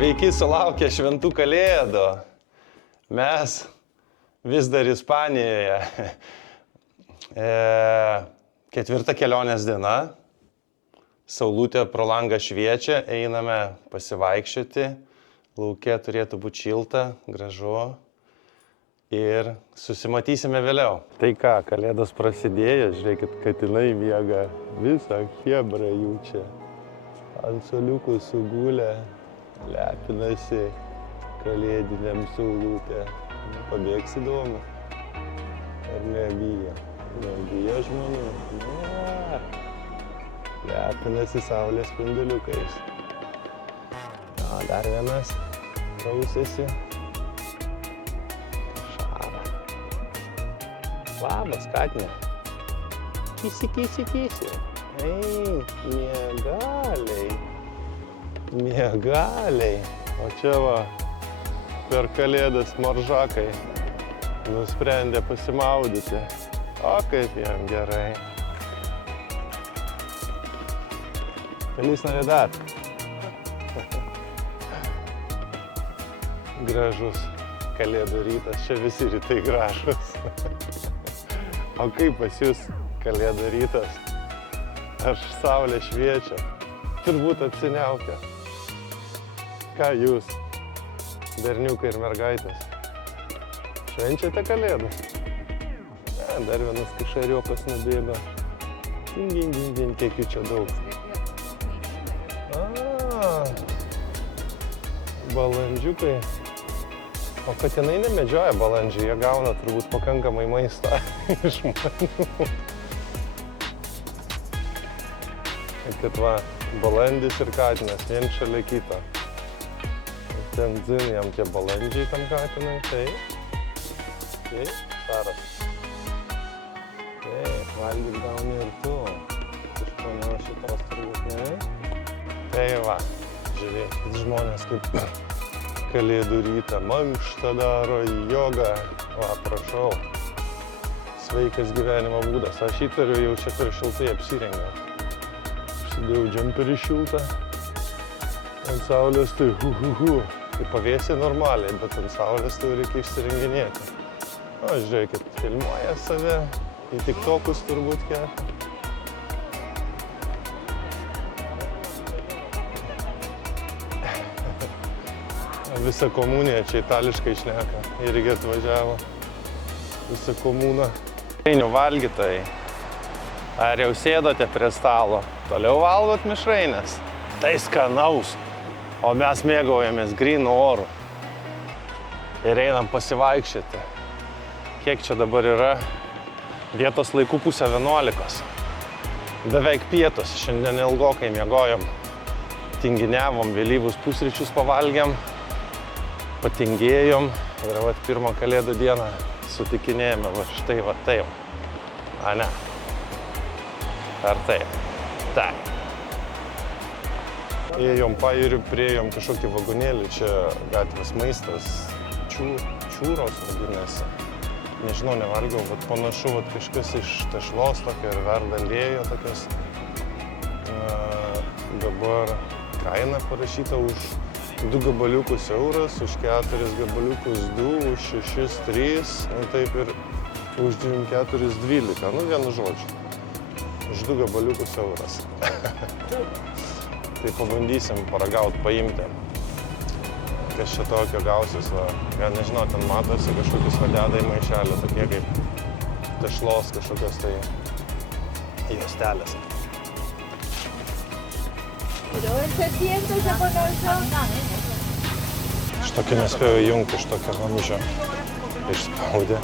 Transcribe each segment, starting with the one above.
Sveiki sulaukę šventų kalėdų. Mes vis dar Ispanijoje. Ketvirta kelionės diena. Saulutė pro langą šviečia, einame pasivaikščioti. Lauke turėtų būti šilta, gražu. Ir susimatysime vėliau. Tai ką, kalėdos prasidėjo, žiūrėkit, katinai miega. Visą chebrą jų čia. Ant suoliukų sugulę. Lepinasi kalėdiniam saulutė. Pabėgsi įdomu? Ar nebijo? Nebijo žmonių? Ne. Lepinasi saulės spinduliukais. O, dar vienas prausėsi. Šara. Labas, katinė. Kisi, kisi, kisi. Ei, miegaliai. Miegaliai. O čia va, per kalėdas maržakai nusprendė pasimaudyti. O kaip jam gerai. Feliz Navidad. Gražus kalėdų rytas. Čia visi rytai gražus. O kaip pas jūs kalėdų rytas? Aš saulė šviečia. Turbūt apsiniaukia. Ką jūs, berniukai ir mergaitės, švenčiate kalėdas? Ne, dar vienas kišariokas nubėgo. Din, kiek jų čia daug. Balandžiukai. O katinai nemedžioja balandžiai, jie gauna turbūt pakankamai maistą iš žmonių. Kad va, balandis ir katinas, vien šalia kito. Ten dzin jam tie balandžiai tam katinai, tai, šaras. Valgyt gauni ir tu, iš ponios šitos turbūt, ne? Tai va, žiūrėkit, žmonės kaip kalėdų rytą mankštą daro, jogą. Va, prašau, sveikas gyvenimo būdas. Aš įtariu, jau čia per šiltai apsirengiau. Užsidėjau džemperį šiltą. Ant saulės tai Tai pavėsė normaliai, bet ant saulės tai reikia išsirenginėti. O, žiūrėkit, filmuoja save, į tiktokus turbūt kelia. Visa komunija čia itališkai šneka, irgi atvažiavo. Visa komuna. Mišrainių valgytojai, ar jau sėdote prie stalo? Toliau valgot mišraines? Tai skanaus. O mes mėgaujamės grynu oru ir einam pasivaikščioti. Kiek čia dabar yra? Vietos laikų 10:30. Beveik pietus, šiandien ilgokai miegojom. Tinginiavom, vėlyvus pusryčius pavalgėm, patingėjom ir vat pirmą kalėdų dieną sutikinėjome, va štai va taip. A ne? Ar taip? Taip. Ėjom pajūriu, priėjom kažkokį vagonėlį, čia gatvės maistas, čiūros vadinasi. Nežinau, nevalgiau, bet panašu, vat kažkas iš tešlos tokio ir verda aliejo tokios. Dabar kaina parašyta už 2 gabaliukus euras, už 4 gabaliukus 2, už 6 3, nu taip ir už 4 12, nu vienu žodžiu. Už 2 gabaliukus euras. Tai pabandysim paragaut, paimti. Kas čia tokio gausis, va. Ja, nežinau, ten matosi kažkokius vadeda į maišelį, tokie kaip tešlos kažkokios tai juostelės. Iš tokio nespėjau įjungti, iš tokio vamzdžio. Išspaudė.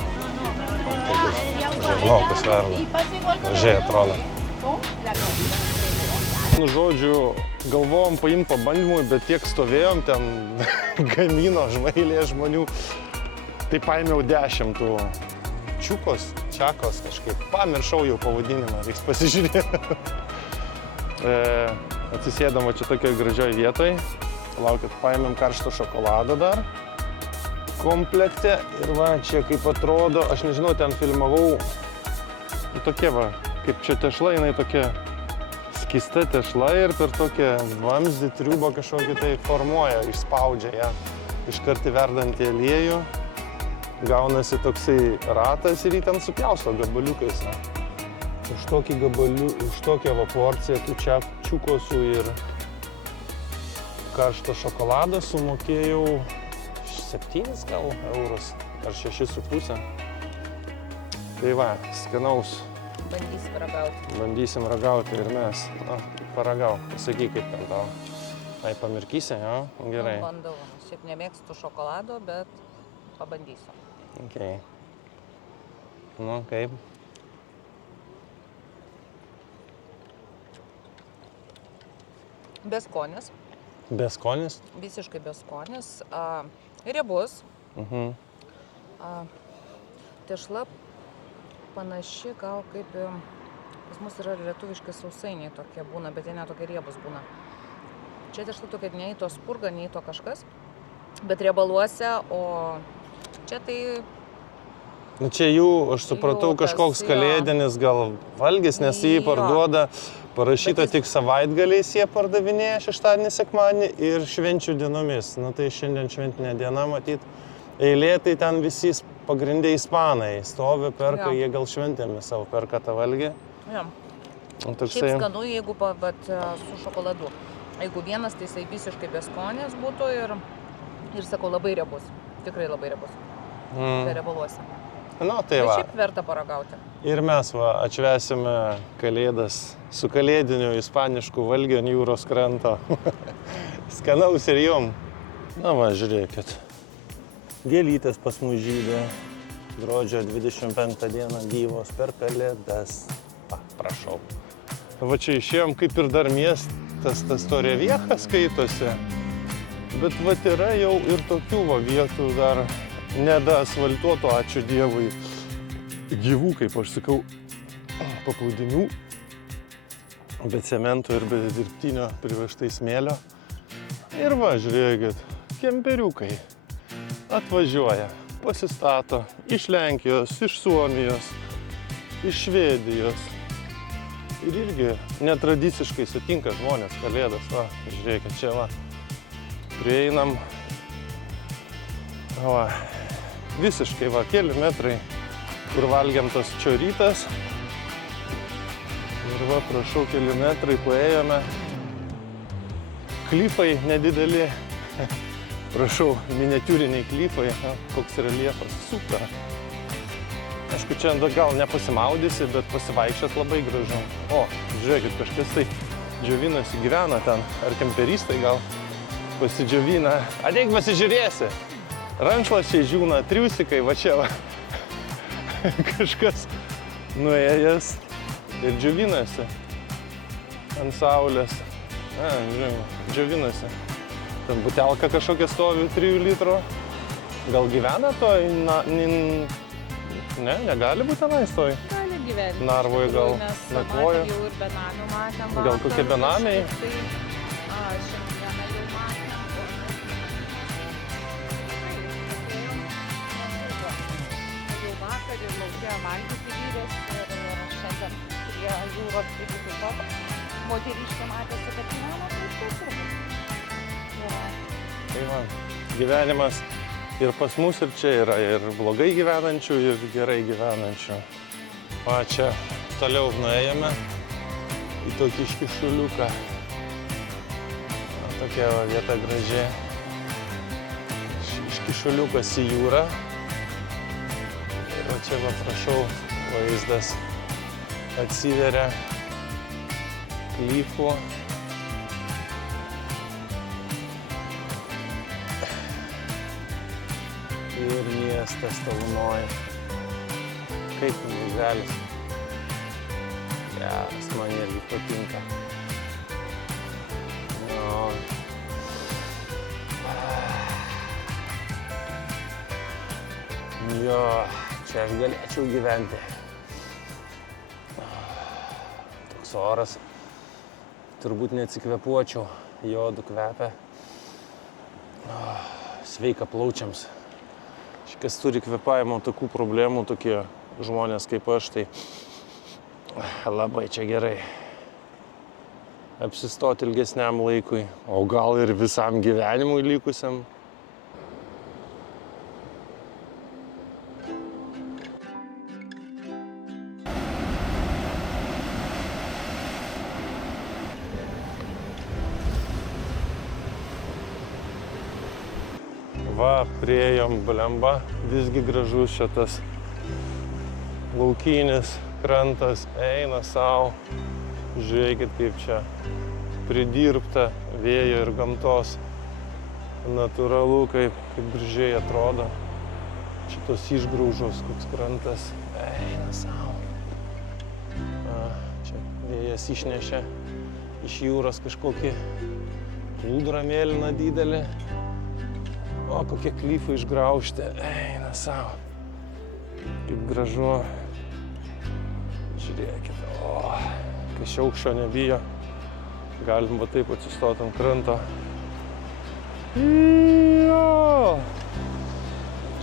Žinau, kas verda. Gražiai atrodo. Nu, žodžiu, galvojom paimti pabandymui, bet tiek stovėjom, ten gamino žvailė žmonių. Tai paėmiau 10 tų čakos kažkaip. Pamiršau jau pavadinimą, reiks pasižiūrėti. Atsisėdam čia tokioj gražioj vietoj. Laukit, paėmėm karšto šokoladą dar komplekte. Ir va, čia kaip atrodo, aš nežinau, ten filmavau tokie va, kaip čia tešla, jinai tokia skista tešla ir per tokią vamzdį triubą kažkokį tai formuoja, išspaudžia ją iškart į verdantį aliejų. Gaunasi toksai ratas ir jį ten supjausto gabaliukais. Už tokią va porciją tų čiukosų ir karšto šokolado sumokėjau 7 gal eurus ar 6,5. Tai va, skanaus. Bandysim ragauti ir mes. Na, paragau, pasakyk kaip ten tau. Ai, pamirkysi, jo? Gerai. Bandau. Šiaip nemėgstu šokolado, bet pabandysiu. Okay. Nu, kaip? Beskonis. Beskonis? Visiškai beskonis. Riebus. Tešla panaši gal kaip, pas mus yra lietuviškai sausainiai tokie būna, bet jie netokie riebus būna. Čia tešla tokia nei to spurga, nei to kažkas, bet riebaluose, o čia tai... Nu, čia jų, aš supratau, kažkoks kalėdinis gal valgis, nes jį parduoda, parašyta tik savaitgaliais jie pardavinėja šeštadienį, sekmadienį ir švenčių dienomis. Nu, tai šiandien šventinė diena, matyt, eilė, tai ten visi pagrindė ispanai stovi, perka, jie gal šventėmis savo perka tą valgį. Ja. Šiaip skanu, jeigu su šokoladu. Jeigu vienas, tai jisai visiškai beskonis būtų ir sakau, labai riebus. Tikrai labai riebus. Tai riebaluose. Nu, tai va. Šiaip verta paragauti. Ir mes va atšvęsime kalėdas su kalėdiniu ispanišku valgiu ant jūros kranto. Skanaus ir jum. Na va, žiūrėkit. Gėlytės pas mus žydė. Gruodžio 25 dieną gyvos per kalėdas. Va, prašau. Va čia išėjom kaip ir dar miestas, tas Torrevieja skaitosi. Bet va yra jau ir tokių va vietų dar nedaasfaltuotų, ačiū Dievui, gyvų, kaip aš sakau, paplūdimių, be cemento ir be dirbtinio privežtai smėlio. Ir va, žiūrėkit, kemperiukai atvažiuoja, pasistato iš Lenkijos, iš Suomijos, iš Švedijos. Ir irgi netradiciškai sutinka žmonės kalėdas, va, žiūrėkit, čia va, prieinam, va, visiškai va, keli metrai, kur valgiam tas čioritas. Ir va, prašau, keli metrai paėjome. Klifai nedideli. Prašau, miniatiūriniai klifai. Koks reljefas. Super. Aišku, čia gal nepasimaudysi, bet pasivaikščiot labai gražu. O, žiūrėkit, kažkas tai džiovinasi, gyvena ten. Ar kemperistai gal pasidžiovina. Ateik pasižiūrėsi. Rankšluosčiai džiūna, triusikai, va čia va. Kažkas nuėjęs ir džiovinasi ant saulės. Džiovinasi. Ten butelka kažkokia stovi 3 litrų. Gal gyvena toj? Ne, negali būti tenais toj. Gali gyventi. Narvoj gal nakvoja. Jau ir benamių matėm. Gal kokie benamiai? Valgyti vyras ir šiandien prie jūros lygiai taip pat moteriškė matėsi, kad gyvena taip turbūt. Tai va, gyvenimas ir pas mus ir čia yra ir blogai gyvenančių, ir gerai gyvenančių. Va, čia toliau nuėjome į tokį iškišuliuką. Tokia va vieta graži. Iškišuliukas į jūrą. O čia va, prašau, vaizdas atsiveria klifų. Ir miestas tolumoje. Kaip vaizdelis. Geras, man irgi patinka. Jo, čia aš galėčiau gyventi. Toks oras. Turbūt neatsikvėpuočiau. Jodu kvepia. Sveika plaučiams. Kas turi kvėpavimo takų problemų, tokie žmonės kaip aš, tai labai čia gerai. apsistoti ilgesniam laikui, o gal ir visam gyvenimui likusiam. Va, priėjom blemba, visgi gražus šitas laukinis krantas, eina savo. Žiūrėkit, kaip čia pridirbta vėjo ir gamtos. Natūralu, kaip gražiai atrodo. Šitos išgraužos, koks krantas, eina savo. Čia vėjas išnešė iš jūros kažkokį plūdrą mėlyną didelį. O, kokie klifai išgraužti, eina savo. Kaip gražu. Žiūrėkit, kai aukščio nebijo, galim va taip atsistoti ant kranto.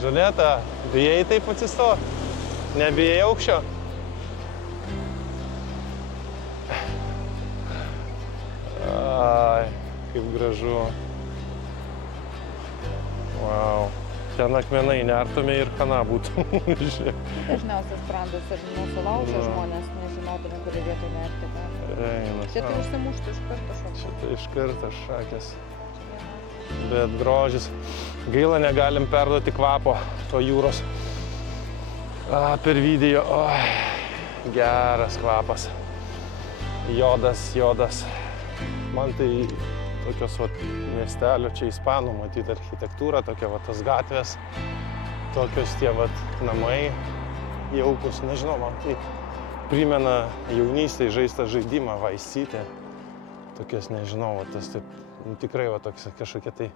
Žaneta, bijai taip atsistoti? Nebijai aukščio? Ai, kaip gražu. Wow. Ten akmenai nertume ir kana būtų. Dažniausiai sprandus ir nusulaužia žmonės, nežinodami, kurį vietoj nerti. Čia tai užsimušti iš karto šakės. Šitą iš karto šakės. Bet grožis. Gaila, negalim perduoti kvapo to jūros. Per video. Geras kvapas. Jodas. Man tai tokios miestelio, čia Ispanų matyti architektūra, tokia tos gatvės, tokios tie namai jaukus, nežinau, man tai primena jaunystėje žaistą žaidimą Vice City. Tokias, nežinau, tas taip, tikrai toks kažkokia tai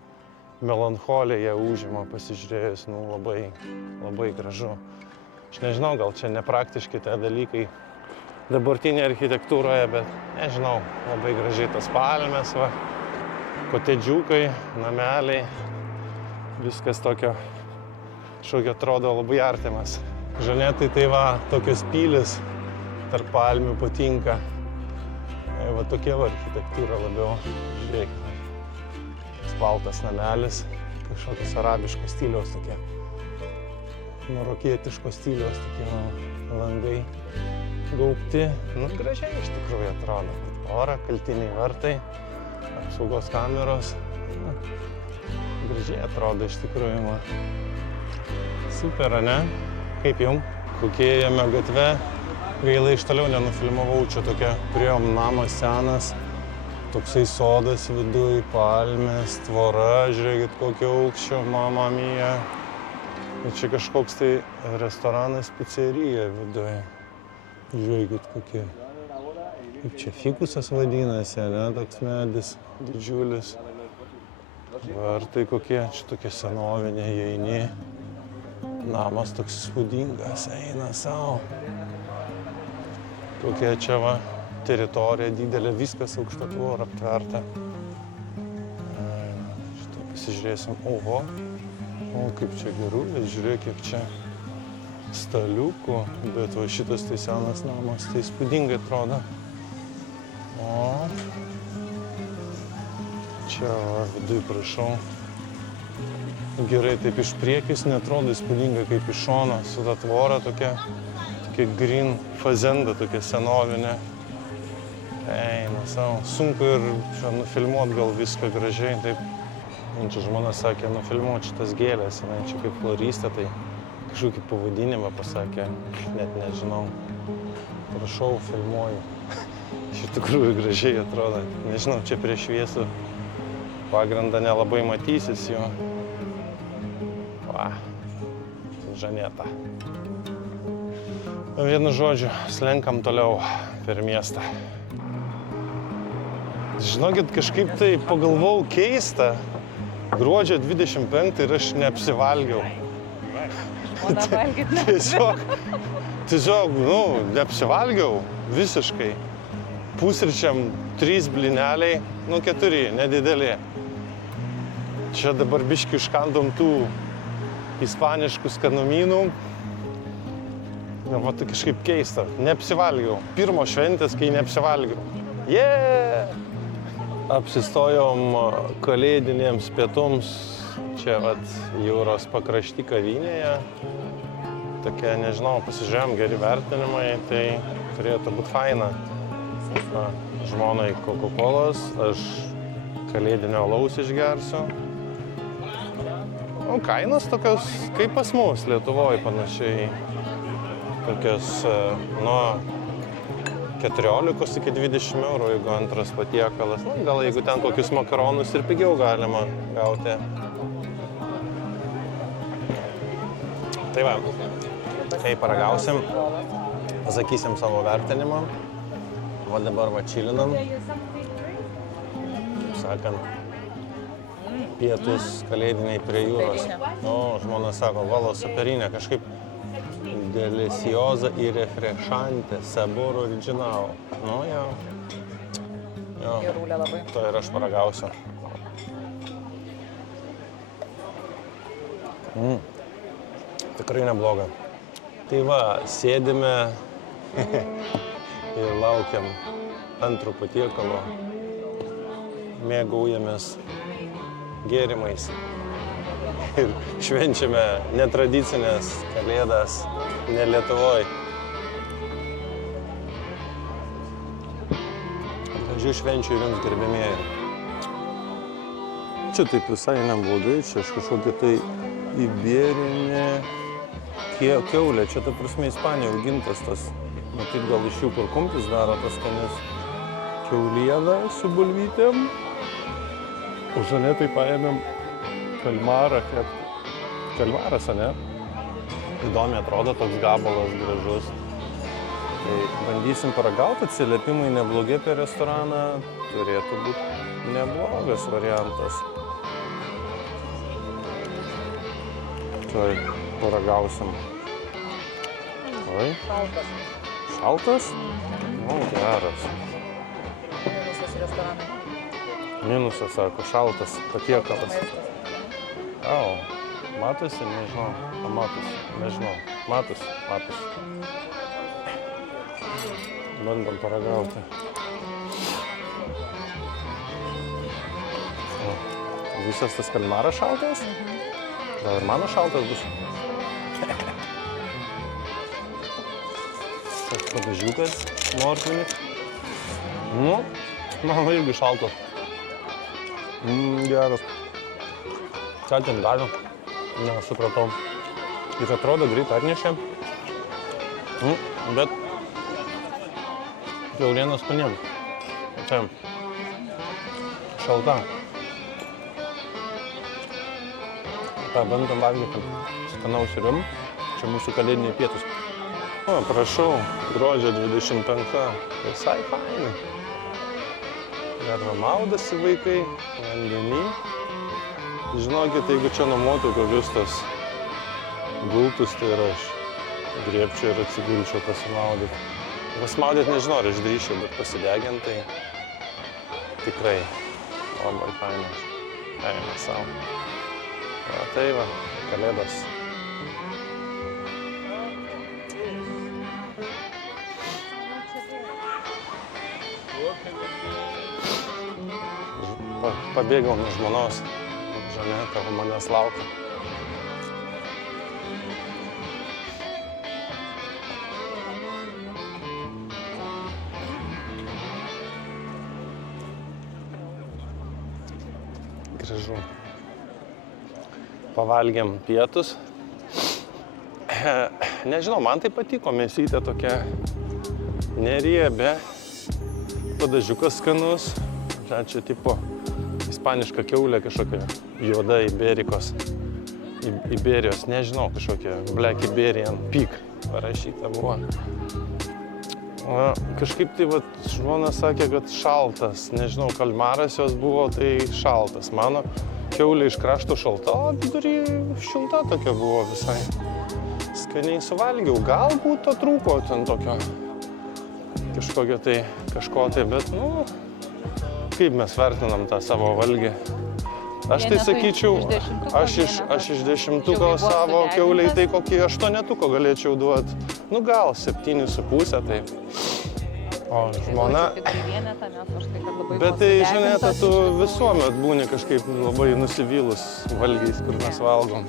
melancholija užima pasižiūrėjus, labai gražu. Aš nežinau, gal čia nepraktiški tie dalykai dabartinėje architektūroje, bet nežinau, labai gražiai tas palmės, kotedžiukai, nameliai, viskas tokio, kažkokio atrodo labai artimas. Žanetai tai tokios pilis tarp palmių patinka. Tokia architektūra labiau, žiūrėkite. Spaltas namelis, kažkokios arabiško stiliaus tokie, marokietiško stiliaus tokie langai gaubti. Gražiai iš tikrųjų atrodo. Ora, kaltiniai vartai, apsaugos kameros. Gražiai atrodo iš tikrųjų. Super, ne? Kaip jum? Kokie jame gatve? Gaila iš toliau nenufilmavau, čia tokia priėjom namas senas, toksai sodas viduj, palmės, tvora, žiūrėkit kokio aukščio, mama mia. Ir čia kažkoks tai restoranas, picerija viduj. Žiūrėkit kokie. Kaip čia fikusas vadinasi, ne? Toks medis didžiulis. Vartai kokie, čia tokie senoviniai, įeini. Namas toks įspūdingas, eina savo. Kokia čia teritorija didelė, viskas aukšta tvora aptverta. Šitą pasižiūrėsim. Oho, kaip čia gerulis, žiūrėk, kiek čia staliukų, bet šitas tai senas namas, tai įspūdingai atrodo. O, čia viduj prašau. Gerai, taip iš priekis netrodo įspūdingai kaip iš šono, su ta tvora tokia green fazenda, tokia senovinė. Eina savo. Sunku ir čia nufilmuot gal viską gražiai, taip. Man čia žmona sakė, nufilmuot šitas gėlės, čia kaip floristė, tai kažkokį pavadinimą pasakė, net nežinau. Prašau, filmuoju. Iš tikrųjų gražiai atrodo. Nežinau, čia prie šviesų pagrindą nelabai matysis jo. Va, Žaneta. Vienu žodžiu, slenkam toliau per miestą. Žinokit, kažkaip tai pagalvojau keista. Gruodžio 25 ir aš neapsivalgiau. O nevalgyt neapsivalgiau? Tiesiog, neapsivalgiau visiškai. Pusryčiam 3 blyneliai, 4, nedideli. Čia dabar biškį užkandom tų ispaniškų skanumynų. Tai kažkaip keista, neapsivalgiau. Pirmos šventės, kai neapsivalgiau. Apsistojom kalėdinėms pietums čia vat jūros pakrašty kavinėje. Tokia, nežinau, pasižiūrėjom, geri vertinimai, tai turėtų būti faina. Žmonai Coca-Colos, aš kalėdinio alaus išgersiu. Kainos tokios kaip pas mus Lietuvoje panašiai. Tokios nuo 14 iki 20 eurų, jeigu antras patiekalas. Gal jeigu ten kokius makaronus ir pigiau galima gauti. Tai va, kai paragausim, pasakysim savo vertinimą. Va dabar va čilinam. Kaip sakant, pietus kalėdiniai prie jūros. Žmona sako, valo superinė, kažkaip deliciosa y refrescante, sabor original. Jo. Gerulė labai. To ir aš paragausiu. Tikrai nebloga. Tai va, sėdime ir laukiam antro patiekalo. Mėgaujamės gėrimais. Ir švenčiame netradicinės kalėdas, ne Lietuvoj. Gražių švenčių jums, gerbėmieji. Čia taip visai neblogai, čia kažkokia tai iberinė kiaulė. Čia ta prasme Ispanijoje augintas tas, matyt gal iš jų kur kumpis daro tas skanius. Kiauliena su bulvytėm. O žanetai paėmėm kalmarą, kalmaras, ane? Įdomiai atrodo, toks gabalas gražus. Tai bandysim paragauti, atsiliepimai neblogi apie restoraną, turėtų būti neblogas variantas. Tuoj paragausim. Oi. Šaltas. Šaltas? Geras. Minusas restoranai. Minusas, sako, šaltas patiekalas. Matosi, nežinau. Matosi, nežinau. Matosi. Bandom paragauti. Visas tas kalmaras šaltas? Gal ir mano šaltas bus? Toks padažiukas, morkvinis. Man irgi šaltas. Geras. Ką ten davė? Nesupratau. Ir atrodo greit atnešė. Bet kiaulienos skaniem. Čia šalta. Bandom valgyti skanaus ir čia mūsų kalėdiniai pietus. Prašau, gruodžio 25. Visai fainai. Dar maudasi vaikai, vandenį. Žinokit, jeigu čia nuomotų kokius tas gultus, tai ir aš griebčiau ir atsigulčiau pasimaudyti. Pasimaudyti nežinau, ar išdrįšiu, bet pasideginti tai tikrai labai fainas. Eina savo. Tai va, kalėdos. Pabėgau nuo žmonos. Žaneta manęs laukia. Gražu. Pavalgėm pietus. Nežinau, man tai patiko, mėsytė tokia neriebė. Padažiukas skanus. Čia tipo ispaniška kiaulė kažkokia juoda Iberijos, nežinau, kažkokia Black Iberian Pig parašyta buvo. Kažkaip tai žmona sakė, kad šaltas, nežinau, kalmaras jos buvo, tai šaltas. Mano kiaulė iš krašto šalta, o vidury šilta tokia buvo visai. Skaniai suvalgiau, galbūt to trūko ten tokio kažkokio tai kažko tai, bet kaip mes vertinam tą savo valgį. Aš tai sakyčiau, aš iš 10-tuko savo kiauliai tai kokį 8-tuko galėčiau duoti. Gal 7,5, tai O žmona... Tik vienetą, nes aš tai, kad labai... Bet tai, žinai, tu visuomet būni kažkaip labai nusivylus valgiais, kur mes valgom.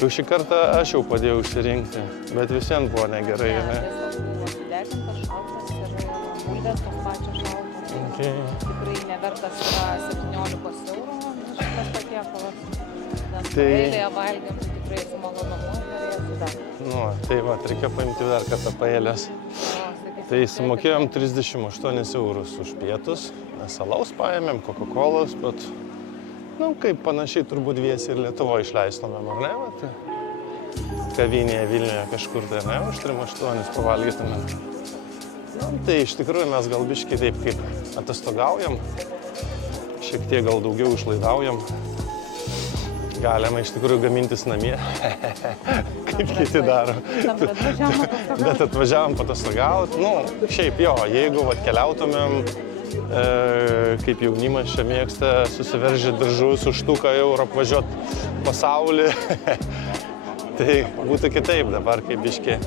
Jau šį kartą aš jau padėjau išsirinkti, bet visiems buvo negerai, ne? Buvo sudegintas, šaltas ir bulvės tos pačios šaltos. Okay. Tikrai nevertas yra 17 eurų šitas patiekalas. Nes Tai- eilėje valgėm, tai tikrai su malonumu norėsiu dar. Nu, tai va, reikia paimti dar kartą paėlės. Tai sumokėjom 38 eurus už pietus. Mes alaus paėmėm, Coca-Colos, bet, nu, kaip panašiai turbūt dviesi ir Lietuvoje išleistumėm, ar ne? Va, tai kavinėje Vilniuje kažkur tai, ne, už 3-8 pavalgytumėm. Nu, tai iš tikrųjų mes gal biškį taip kaip atostogaujam, šiek tiek gal daugiau išlaidaujam. Galima iš tikrųjų gamintis namie, kaip kiti daro. Bet atvažiavom patostogauti. Nu, šiaip jo, jeigu keliautumėm, kaip jaunimas čia mėgsta, susiveržę diržus, už štuką eurų apvažiuoti pasaulį, tai būtų kitaip dabar, kaip biškį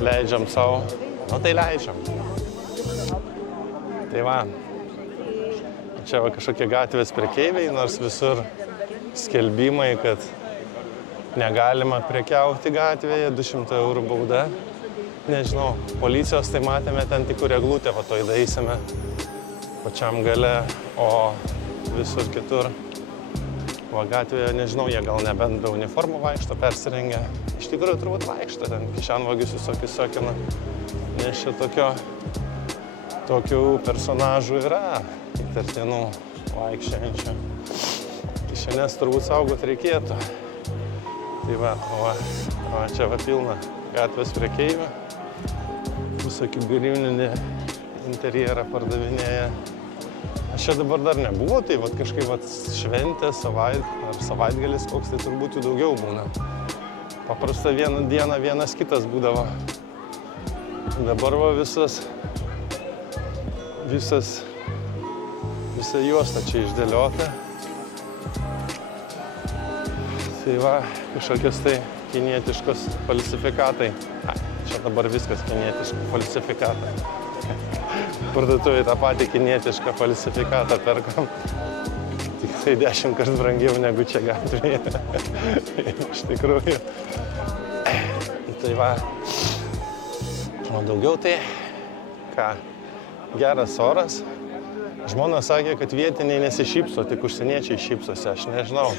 leidžiam savo. Nu, tai leidžiam. Tai va, čia va kažkokie gatvės prekeiviai, nors visur skelbimai, kad negalima prekiauti gatvėje, 200 eurų bauda. Nežinau, policijos tai matėme ten tik kur eglutę, va to įdaisime pačiam gale, o visur kitur. Va gatvėje, nežinau, jie gal nebent be uniformų vaikšto, persirengę. Iš tikrųjų turbūt vaikšto, ten kišenvagius visokius sakina. Nes čia tokių personažų yra, įtartinų vaikščiančių. Kišenės turbūt saugot reikėtų. Tai va, čia va pilna gatvės prekeivių. Visokių gyvūninį interjerą pardavinėja. Aš čia dabar dar nebuvo, tai va kažkaip šventė, savaitgalis koks, tai turbūt jų daugiau būna. Paprasta vieną dieną vienas kitas būdavo. Dabar va visa juosta čia išdėliota. Tai va, kažkokios tai kinietiškos falsifikatai. Čia dabar viskas kinietiška falsifikata. Parduotuvėje tą patį kinietišką falsifikatą perkam. Tik tai 10 kartų brangiau negu čia gatvėje. Iš tikrųjų. Tai va. O daugiau tai, ką, geras oras. Žmona sakė, kad vietiniai nesišypso, tik užsieniečiai šypsosi, aš nežinau.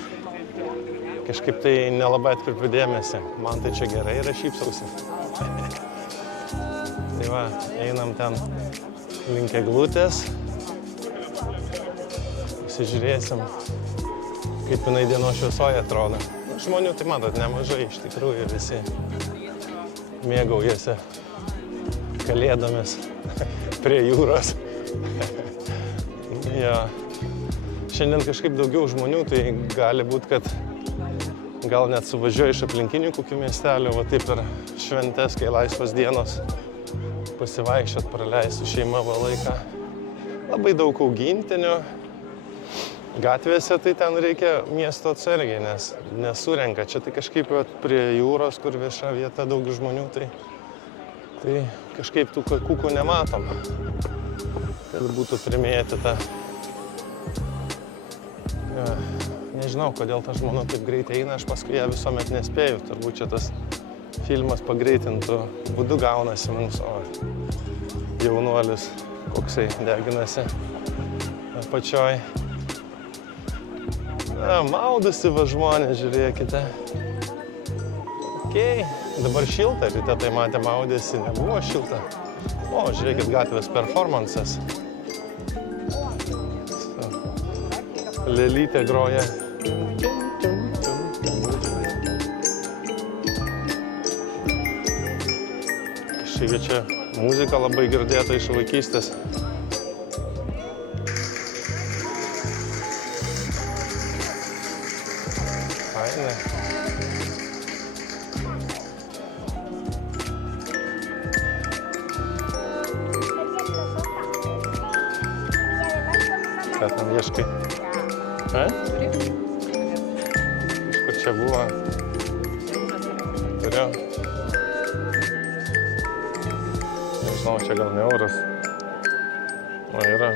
Kažkaip tai nelabai atkreipiu dėmesį. Man tai čia gerai yra šypsausi. Tai va, einam ten link eglutės. Pasižiūrėsim, kaip jinai dienos šviesoje atrodo. Žmonių, tai matot, nemažai iš tikrųjų visi mėgaujasi kalėdomis prie jūros. Ja. Šiandien kažkaip daugiau žmonių, tai gali būti, kad gal net suvažiuoju iš aplinkinių kokių miestelių, va taip ir šventes, kai laisvos dienos pasivaikščiot, praleisiu šeima va laiką. Labai daug augintinių. Gatvėse tai ten reikia miesto atsargiai, nes nesurenka. Čia tai kažkaip prie jūros, kur vieša vieta, daug žmonių, tai kažkaip tų kukų nematom. Kad būtų primėtyta. Ja. Nežinau, kodėl ta žmona taip greitai eina, aš paskui ją visuomet nespėju. Turbūt čia tas filmas pagreitintų būdu gaunasi mūsų jaunuolis, koksai deginasi apačioj. Maudosi va žmonės, žiūrėkite. Okei, dabar šilta, ryte tai matė maudėsi, nebuvo šilta. O, žiūrėkit, gatvės performances. Lelytė groja. Kažkaip čia muzika labai girdėta iš vaikystės. Fainai. Ką ten ieškai? Kažkur čia buvo. Turiu. Nežinau, čia gal ne euras. O, yra.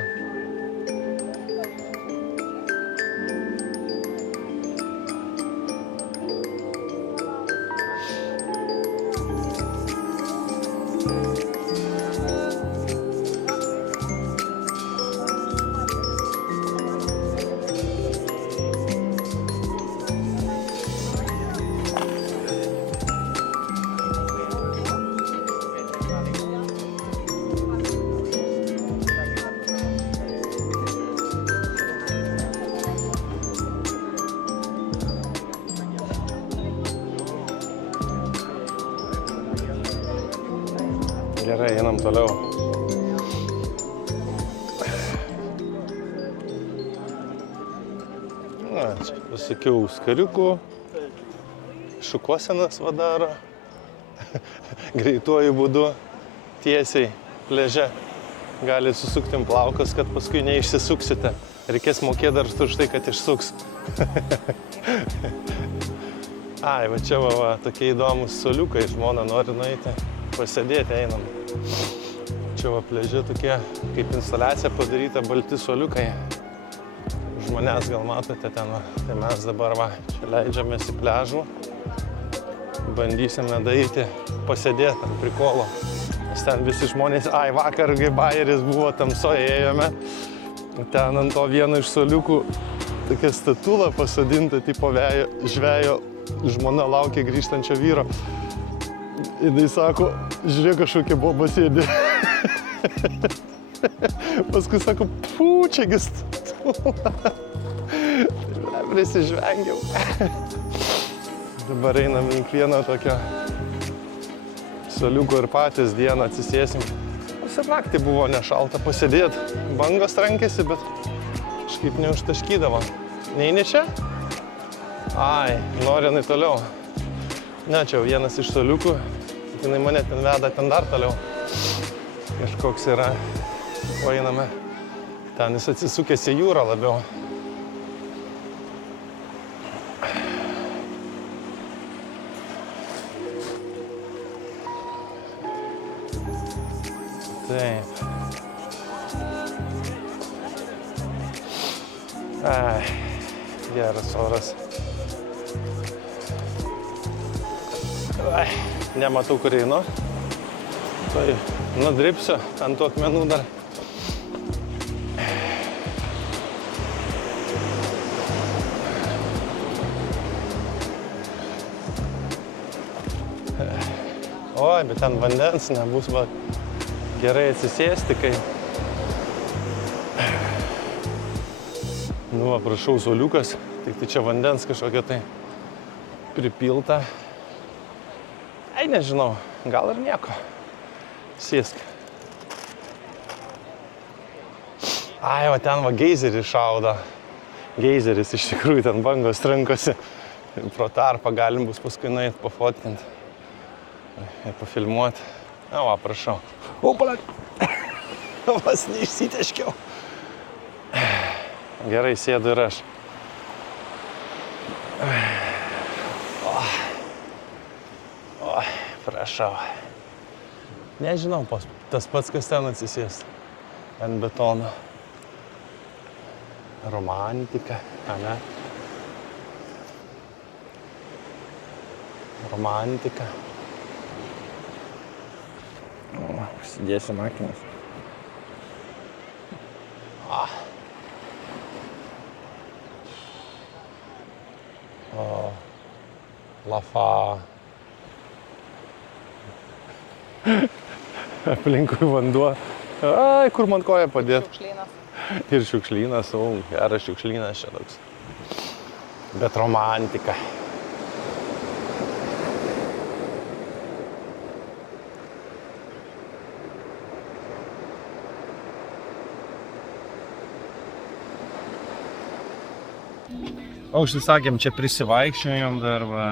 Gerai, einam toliau. Na, čia visokių skariukų, šukuosenas vadaro, greituoju būdu tiesiai pliaže gali susukti plaukas, kad paskui neišsisuksite. Reikės mokėti dar už tai, kad išsuks. Ai, va čia va, tokie įdomus soliukai, žmona nori nueiti, pasėdėti, einam. Čia va pliaže tokie, kaip instaliacija padaryta, balti soliukai. Už manęs gal matote ten, va. Tai mes dabar va, čia leidžiamės į pliažų. Bandysime daryti, pasėdėti ant prikolo. Nes ten visi žmonės, ai vakar, kai bajeris buvo tamsoje, ėjome. Ten ant to vieno iš soliukų tokia statula pasodinta, tipo žvejo, žmona laukia grįžtančio vyro. Ir jis sako, žiūrėk, kažkokia boba sėdi. Paskui sako, čiagi statula. Prisižvengiau. Dabar einam link vieno tokio soliuko ir patys dieną atsisėsim. Ir naktį buvo nešalta pasėdėti. Bangos trankėsi, bet kažkaip neužtaškydavo. Neini čia? Ai, nori jinai toliau. Ne, čia vienas iš soliukų. Jinai mane ten veda, ten dar toliau. Kažkoks yra. O einame. Ten jis atsisukęs į jūrą labiau. Taip. Ai, geras oras. Ai, nematau, kur einu. Tai nudripsiu ant tų akmenų dar. Oi, bet ten vandens nebus, va. Gerai atsisėsti, kai... Nu, va, prašau, soliukas, tik tai čia vandens kažkokia tai pripilta. Ai, nežinau, gal ir nieko. Sėsk. Ai, va, ten va geizeris šaudo. Geizeris, iš tikrųjų, ten bangos trankosi. Pro tarpą galim bus paskui nueit pafotkinti. Ir pafilmuoti. Na, va, prašau. Opala! Vas neišsiteškiau. Gerai, sėdu ir aš. O, prašau. Nežinau, tas pats, kas ten atsisės. Ant betono. Romantika, ane? Romantika. Užsidėsim akinius. O, lafa. Aplinkui vanduo. Ai, kur man koją padėt? Šiukšlynas. Ir šiukšlynas, o, geras šiukšlynas čia toks. Bet romantika. O užsisakėm, čia prisivaikščiojom dar, va,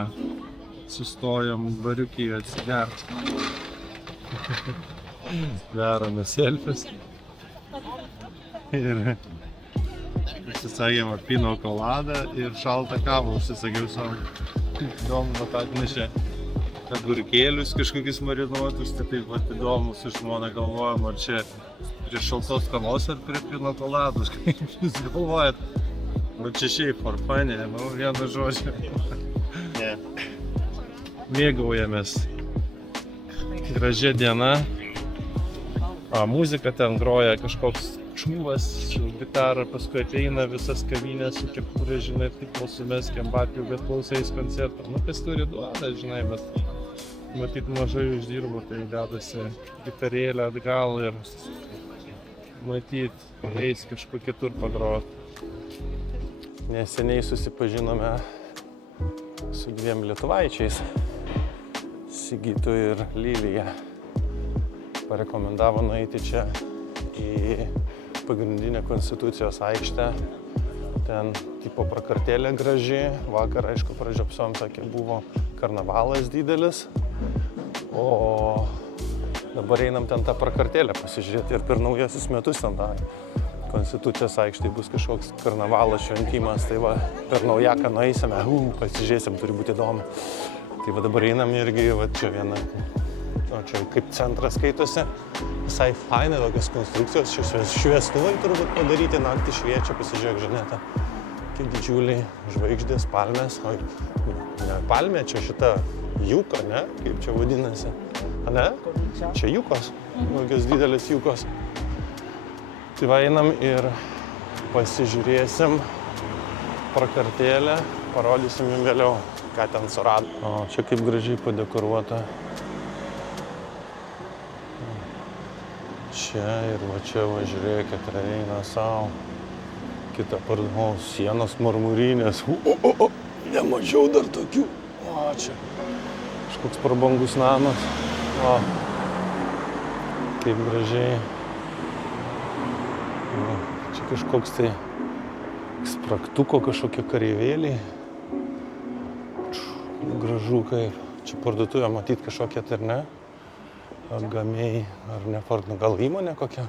sustojom bariukį atsigert. Darome selfies. Ir užsisakėm pino koladą ir šaltą kavą užsisakiau savo. Įdomu, va tą atnešė. agurkėlius kažkokius marinuotus, tai taip vat įdomu su žmona galvojam, ar čia prie šaltos kavos ar prie pino kolados, kaip jūs galvojat. Nu čia šiaip for fun, nemanau vieną žodžią. Mėgaujamės. Gražia diena. Muzika ten groja kažkoks čūvas, gitarą, paskui ateina visas kavinės su kepurė, žinai, taip klausomės Kembapijų, bet klausais koncertą. Nu, kas turi duoda, žinai, bet matyt mažai uždirbu, tai dedasi gitarėlę atgal ir matyt eis kažkur kitur pagrot. Neseniai susipažinome su dviem lietuvaičiais, Sigitu ir Lilija. Parekomendavo nueiti čia į pagrindinę Konstitucijos aikštę. Ten tipo prakartėlė graži. Vakar, aišku, pražiopsom, sakė, buvo karnavalas didelis. O dabar einam ten tą prakartėlę pasižiūrėti ir per naujasis metus ten tą Konstitucijos aikštėje bus kažkoks karnavalas, šventimas. Tai va, per naujaką nueisime, pasižiūrėsim, turi būti įdomu. Tai va dabar einam irgi, va čia viena, o čia kaip centras skaitosi. Visai fainai tokios konstrukcijos, čia šviestuvai turbūt padaryti, naktį šviečia, pasižiūrėk, Žaneta. Kaip didžiuliai žvaigždės, palmės. O, ne palmė, čia šita juka, ne? Kaip čia vadinasi? A ne? Čia jukos, tokios didelės jukos. Tai va einam ir pasižiūrėsim prakartėlę, parodysim jums vėliau, ką ten surado. O čia kaip gražiai padekoruota. Čia ir va čia va žiūrėkit, eina savo. Kita pardavau, sienos marmurinės. Nemačiau dar tokių. O čia kažkoks prabangus namas. O, kaip gražiai. Čia kažkoks tai spragtuko kažkokie kareivėliai. Gražu kaip. Čia parduotuvė matyt kažkokia, tai ne? Gamėjai, ar ne Ford, gal įmonė kokia?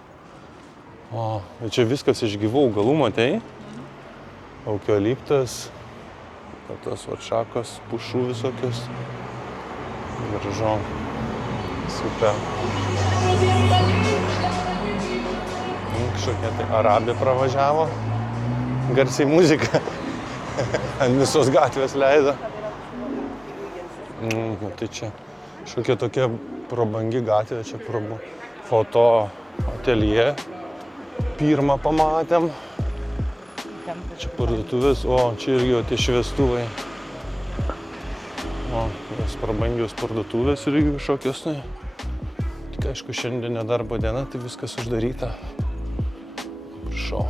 O, čia viskas iš gyvų augalų, matei? Eukaliptas, tos šakos, pušų visokios. Gražu. Super. Kažkokia tai arabė pravažiavo. Garsiai muzika. Ant visos gatvės leido. Tai čia kažkokia tokia prabangi gatvė, čia foto ateljė. Pirmą pamatėm. Čia parduotuvės, o čia irgi tie šviestuvai. O, jos prabangios parduotuvės irgi kažkokios. Tik aišku, šiandien nedarbo diena, tai viskas uždaryta. Prašau.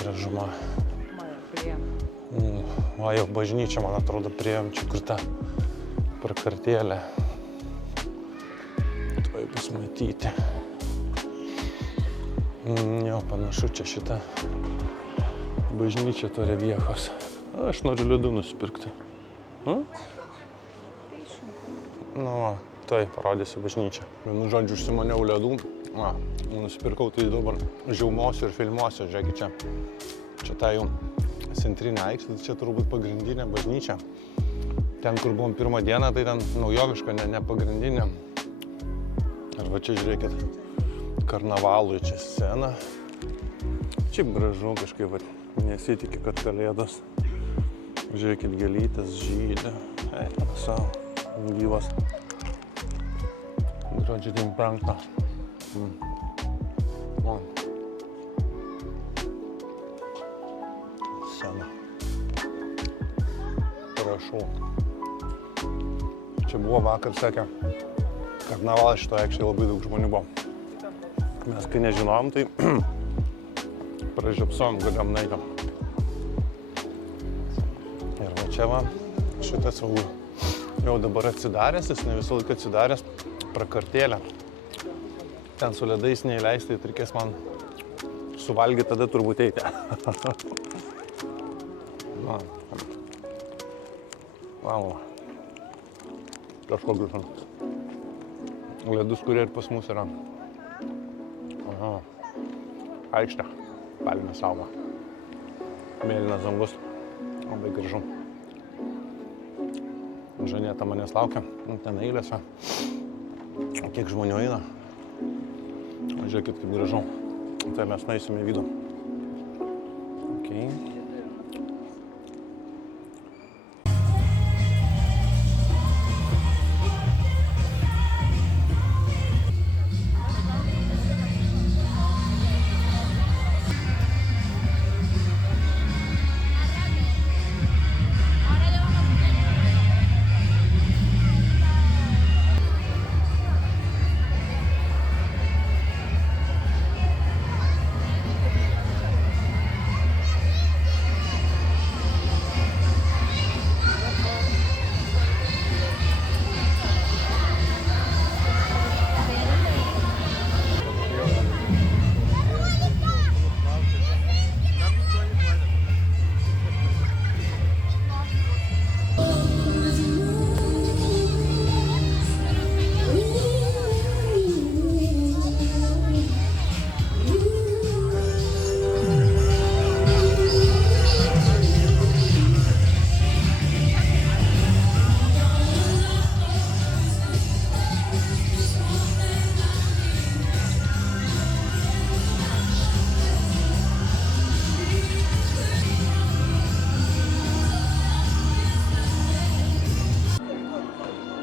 Gražuma. O, jau bažnyčia, man atrodo, priėjom čia kur ta prakartėlė. Tuoj bus matyti. Jo, panašu čia šita bažnyčia Torevjechos. Aš noriu ledų nusipirkti. Nu, tuoj parodysiu bažnyčią. Vienu žodžiu užsimaniau ledų. Nusipirkau, tai dabar žiaumosiu ir filmuosiu. Žiūrėkit čia. Čia ta jau centrinė aikštė, čia turbūt pagrindinė bažnyčia. Ten, kur buvom pirmą dieną, tai ten naujoviška, ne pagrindinė. Ir va čia žiūrėkit, karnavalui čia scena. Čia gražu kažkaip, va, nesitikė, kad kalėdos. Žiūrėkit, gėlytės žydė. Eina savo, gyvas. Gruodžio 25. Scena. Prašau. Čia buvo vakar, sakė, karnavalas šitoje aikštėje labai daug žmonių buvo. Mes kai nežinojom, tai pražiopsom, galėjom nueiti. Ir va čia va, šitas jau dabar atsidaręs, jis ne visą laiką atsidaręs, prakartėlę. Ten su ledais neįleistai, tai reikės man suvalgyti, tada turbūt eiti. Vau. Kažkokius ledus, kurie ir pas mus yra. Aikštė, palmės auga. Mėlynas dangus, labai gražu. Žaneta manęs laukia, ten eilėse. Kiek žmonių eina. Žiūrėkit, kaip gražu. Tai mes nueisime į vidų. Okay.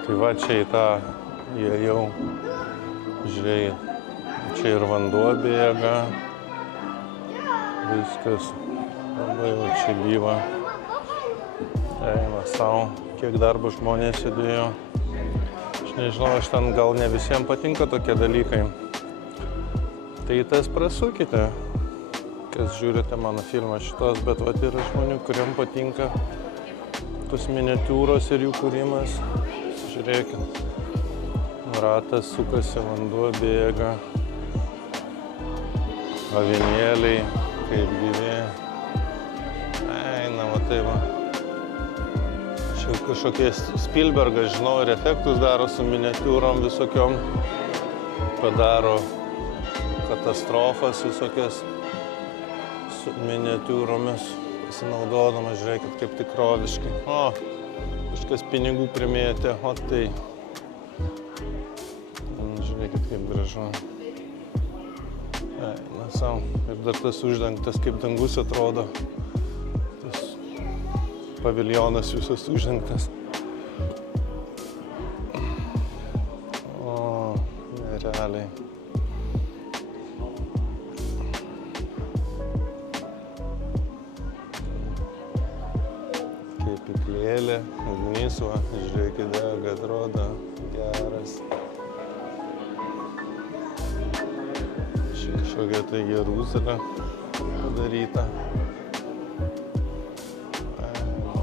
Tai va čia į tą įėjau, žiūrėjai, čia ir vanduo bėga, viskas labai jau čia gyva. Eina savo, kiek darbo žmonės sėdėjo. Aš nežinau, aš ten gal ne visiems patinka tokie dalykai. Tai tas prasukite, kas žiūrite mano filmą šitos, bet vat yra žmonių, kuriam patinka tos miniatiūros ir jų kūrimas. Žiūrėkit, ratas sukasi, vanduo bėga, avinėliai, kaip gyvi. Eina, va tai va. Čia kažkokie Spielbergas, žinau, ir efektus daro su miniatiūrom visokiom. Padaro katastrofas visokias su miniatiūromis pasinaudodamas, žiūrėkit, kaip tikroviškai. O, kažkas pinigų primėtė, o tai. Žiūrėkit, kaip gražu. Na, savo. Ir dar tas uždengtas, kaip dangus atrodo. Tas paviljonas visas uždengtas. O, nerealiai. Kepyklėlė, ugnis, va, žiūrėkit, dega, atrodo geras. Čia kažkokia tai Jeruzalė padaryta.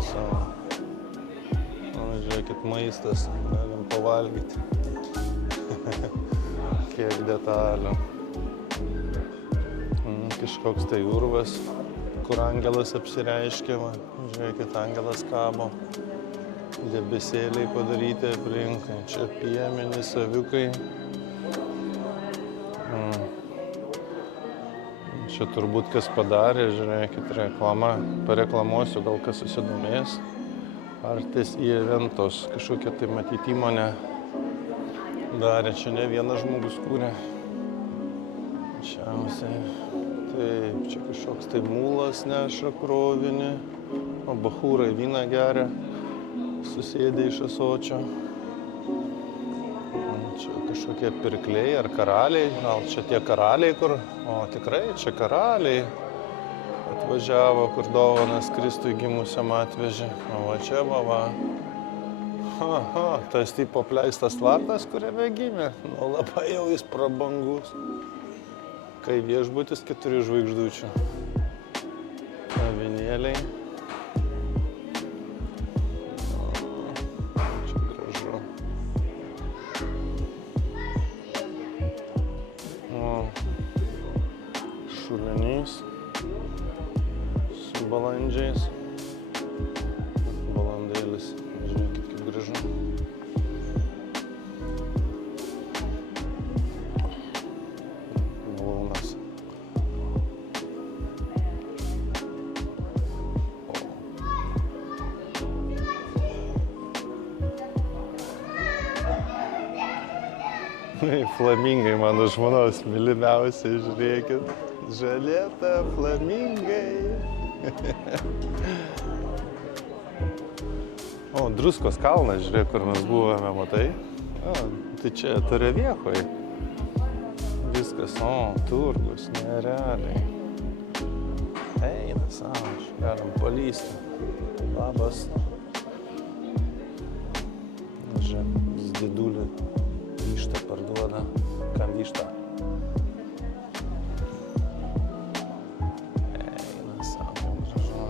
Savo. O, žiūrėkit, maistas, galim pavalgyti. Kiek detalių. Kažkoks tai urvas, kur angelas apsireiškė, va. Žiūrėkit, angelas kabo, debesėliai padaryti aplinkai, čia piemenys, aviukai. Čia turbūt kas padarė, žiūrėkit, reklama, pareklamuosiu, gal kas susidomės. Artes y Eventos, kažkokia tai matyti įmonė darė, čia ne vienas žmogus kūrė. Čiausiai. Taip, čia kažkoks tai mulas neša krovinį. O bachūrai vyną geria, susėdė iš ąsočio. Čia kažkokie pirkliai ar karaliai, gal čia tie karaliai, kur... O tikrai, čia karaliai atvažiavo, kur dovanas Kristui gimusiam atvežė. O va čia va. Tas tipo apleistas tvartas, kuriame gimė. Nu, labai jau jis prabangus. Kai viešbutis 4 žvaigždučių. Avinėliai. Šulinys su balandžiais. Balandėlis. Žiūrėkit, kaip gražu. Malūnas. Flamingai mano žmonos mylimiausiai, žiūrėkit. Žalėta flamingai. O, Druskos kalnas, žiūrėk, kur mes buvome, matai? O, tai čia Toreviejoje. Viskas, o, turgus, nerealiai. Eina savo, galim palysti. Labas. Žiūrėk, didulį vištą parduoda. Kam vištą? Eina savo, gražu.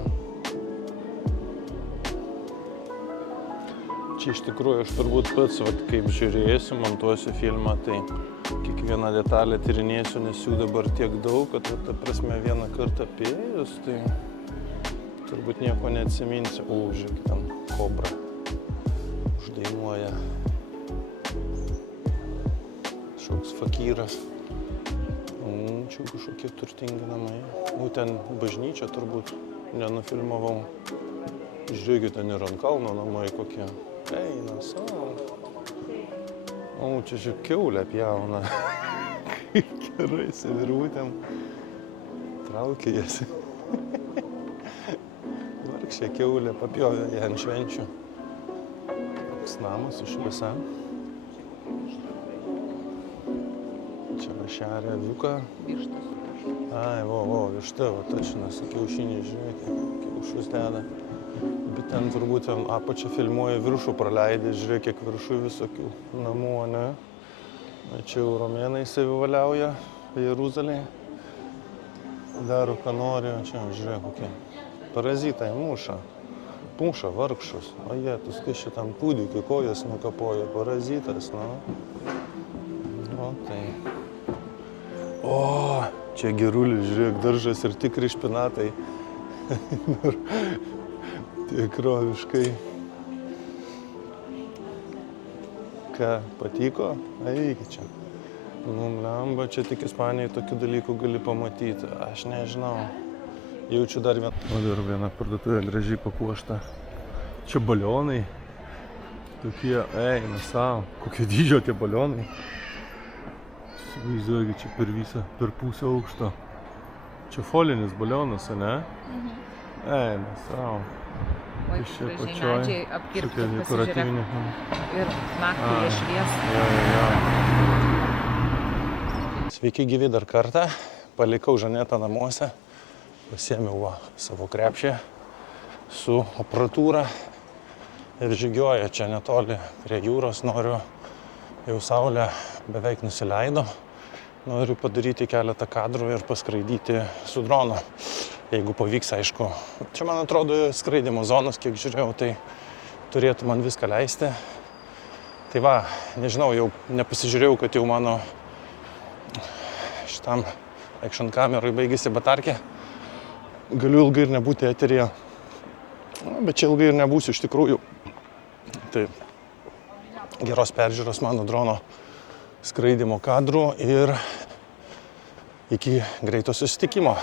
Čia iš tikrųjų aš turbūt pats, kaip žiūrėsiu, montuosiu filmą, tai kiekvieną detalę tyrinėsiu, nes jų dabar tiek daug, kad ta prasme vieną kartą apėjus, tai turbūt nieko neatsiminsiu. O, žiūrėk, ten kobra uždainuoja. Šauks fakyras. Čia kažkokie turtingi namai. Ten bažnyčia turbūt nenufilmavau. Žiūrėkit, ten ir ant kalno namai kokie. Eina savo. O, čia kiaulė pjauna. Kaip gerai su virvutėm. Traukia jas. Vargšė kiaulė papjovė ją ant švenčių. Toks namas iš visa. Čia šeria aviuką. Vištas. Ai, vo, višta, va, tačinas, kiaušinį, žiūrėk, kiaušus deda. Bet ten turbūt apačią filmuoja, viršų praleidė, žiūrėk, kiek viršų visokių namų, ne? Čia jau romėnai savivaliauja Jeruzalėje. Daro, ką nori, čia, žiūrėk, kokie parazitai muša. Muša vargšus. O jie, kas šitam kūdikiu kojas nukapoja, parazitas, O, tai. O, čia gerulis, žiūrėk, daržas ir tikri špinatai. Tikroviškai. Ką, patiko? Eik čia. Lemba, čia tik Ispanijai tokių dalykų gali pamatyti. Aš nežinau. Jaučiu dar vieną. O dar viena parduotuvė gražiai papuošta. Čia balionai. Tokie, eina savo. Kokie dydžio tie balionai. Įsivaizduoju, čia per pusę aukšto. Čia folinis balionas, ne? Eina savo. Oi, gražiai medžiai apkirpti, pasižiūrėk. Ir naktį jie švies. Sveiki gyvi dar kartą. Palikau Žanetą namuose. Pasiėmiau savo krepšį su aparatūra ir žygioja čia netoli prie jūros. Noriu, jau saulė beveik nusileido. Noriu padaryti keletą kadrų ir paskraidyti su dronu. Jeigu pavyks, aišku. Čia, man atrodo, skraidimo zonos, kiek žiūrėjau, tai turėtų man viską leisti. Tai va, nežinau, jau nepasižiūrėjau, kad jau mano šitam action kamerai baigėsi batarkė. Galiu ilgai ir nebūti eteryje. Bet čia ilgai ir nebūsiu iš tikrųjų. Tai geros peržiūros mano drono skraidimo kadrų ir iki greito susitikimo.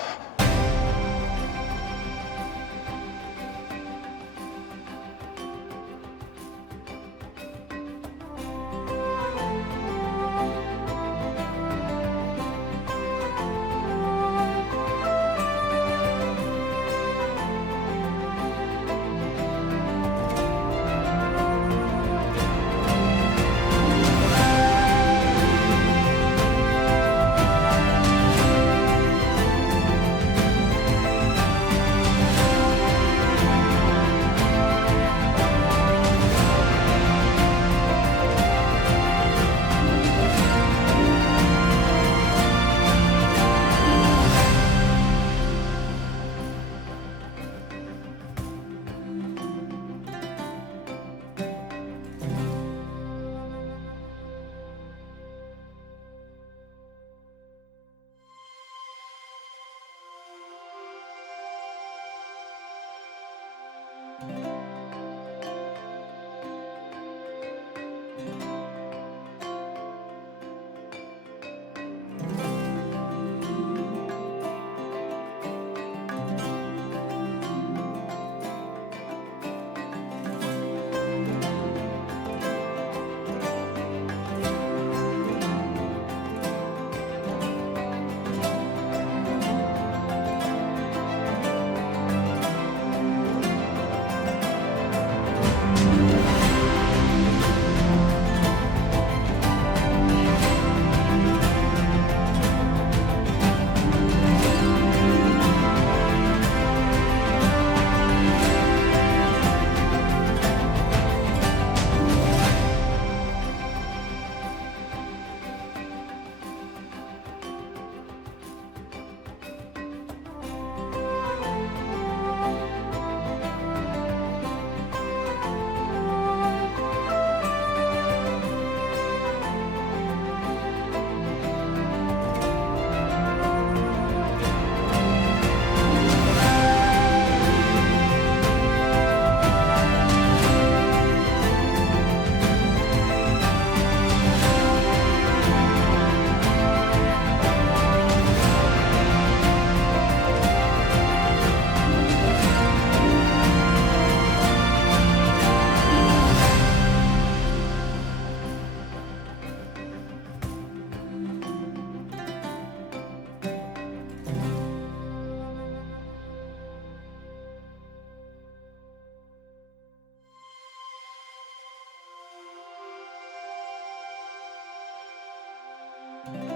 Iki.